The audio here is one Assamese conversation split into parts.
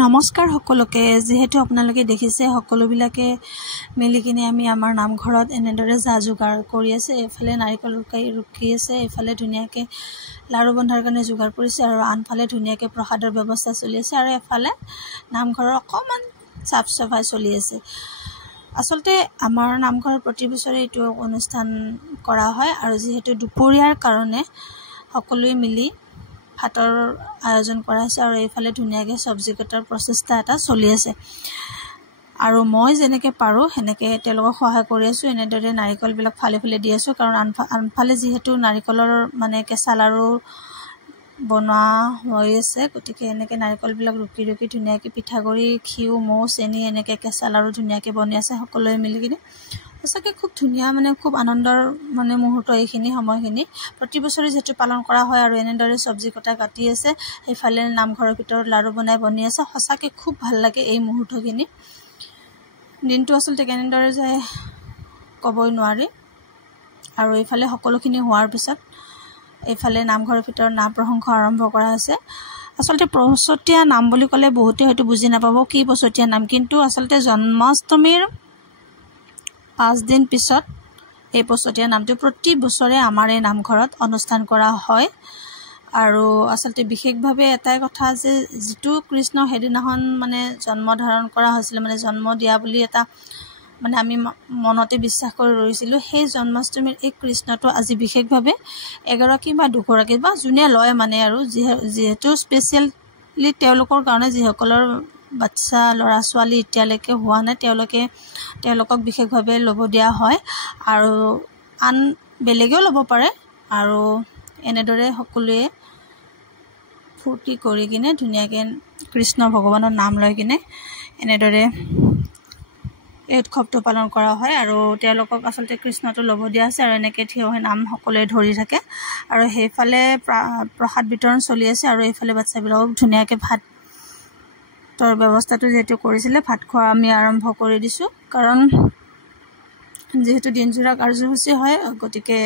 নমস্কাৰ সকলোকে যেহেতু আপোনালোকে দেখিছে সকলোবিলাকে মিলি কিনে আমি আমাৰ নামঘৰত এনেদৰে যা যোগাৰ কৰি আছে এফালে নাৰিকল ৰুকি আছে এফালে ধুনীয়াকৈ লাৰু বন্ধাৰ কাৰণে যোগাৰ কৰিছে আৰু আনফালে ধুনীয়াকৈ প্ৰসাদৰ ব্যৱস্থা চলি আছে আৰু এফালে নামঘৰৰ অকমান সাফ সফাই চলি আছে আসলতে আমাৰ নামঘৰৰ প্ৰতি বছৰে এইটো অনুষ্ঠান কৰা হয় আৰু যেহেতু দুপৰীয়াৰ কাৰণে সকলোৱে মিলি ভাতৰ আয়োজন কৰা হৈছে আৰু এইফালে ধুনীয়াকৈ সবজি কটাৰ প্ৰচেষ্টা এটা চলি আছে আৰু মই যেনেকৈ পাৰো হেনেকৈ তেওঁলোকক সহায় কৰি আছো এনেদৰে নাৰিকলবিলাক ফালে ফালে দি আছো কাৰণ আনফালে যেহেতু নাৰিকলৰ মানে কেঁচা লাৰু বনোৱা হৈ আছে গতিকে এনেকৈ নাৰিকলবিলাক ৰুকি ৰুকি ধুনীয়াকৈ পিঠাগুৰি ঘিউ মৌ চেনি এনেকৈ কেঁচা লাৰু ধুনীয়াকৈ বনি আছে সকলোৱে মিলি কিনে সঁচাকৈ খুব ধুনীয়া মানে খুব আনন্দৰ মানে মুহূৰ্ত এইখিনি সময়খিনি প্ৰতি বছৰে যেটো পালন কৰা হয় আৰু এনেদৰে সবজি কটা কাটি আছে সেইফালে নামঘৰৰ ভিতৰত লাৰু বনি আছে সঁচাকৈ খুব ভাল লাগে এই মুহূৰ্তখিনি দিনটো আসলতে কেনেদৰে যায় ক'বই নোৱাৰি আৰু এইফালে সকলোখিনি হোৱাৰ পিছত এইফালে নামঘৰৰ ভিতৰত নাম প্ৰসংগ আৰম্ভ কৰা হৈছে আসলতে পছতীয়া নাম বুলি ক'লে বহুতে হয়তো বুজি নাপাব কি পছতীয়া নাম কিন্তু আসলতে জন্মাষ্টমীৰ 5 দিন পিছত এই পছতীয়া নামটো প্ৰতি বছৰে আমাৰ এই নামঘৰত অনুষ্ঠান কৰা হয় আৰু আসলতে বিশেষভাৱে এটাই কথা যে যিটো কৃষ্ণ হেদিনাখন মানে জন্ম ধাৰণ কৰা হৈছিল মানে জন্ম দিয়া বুলি এটা মানে আমি মনতে বিশ্বাস কৰি ৰৈছিলো সেই জন্মাষ্টমীৰ এই কৃষ্ণটো আজি বিশেষভাৱে এগৰাকী বা দুগৰাকী বা জুনে লয় মানে আৰু যেহেতু স্পেশালি তেওঁলোকৰ কাৰণে যিসকলৰ বাচ্চা লৰা ছোৱালী এতিয়ালৈকে হোৱা নাই তেওঁলোকক বিশেষভাৱে ল'ব দিয়া হয় আৰু আন বেলেগেও ল'ব পাৰে আৰু এনেদৰে সকলোৱে ফূৰ্তি কৰি কিনে ধুনীয়াকৈ কৃষ্ণ ভগৱানৰ নাম লৈ কিনে এনেদৰে এই উৎসৱটো পালন কৰা হয় আৰু তেওঁলোকক আসলতে কৃষ্ণটো ল'ব দিয়া আছে আৰু এনেকৈ থিয় হৈ নাম সকলোৱে ধৰি থাকে আৰু সেইফালে প্ৰসাদ বিতৰণ চলি আছে আৰু এইফালে বাচ্চাবিলাকক ধুনীয়াকৈ ভাতৰ ব্যৱস্থাটো যেটো কৰিছিলে ভাত খোৱা আমি আৰম্ভ কৰি দিছো কাৰণ যেহেতু দিনজোৰা কাৰ্যসূচী হয় গতিকে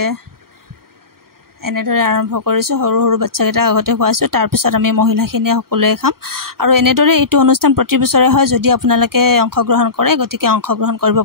এনেদৰে আৰম্ভ কৰিছো সৰু সৰু বাচ্চাকেইটা আগতে খুৱাইছো তাৰ পিছত আমি মহিলাখিনিয়ে সকলোৱে খাম আৰু এনেদৰে এইটো অনুষ্ঠান প্ৰতি বছৰে হয় যদি আপোনালোকে অংশগ্ৰহণ কৰে গতিকে অংশগ্ৰহণ কৰিব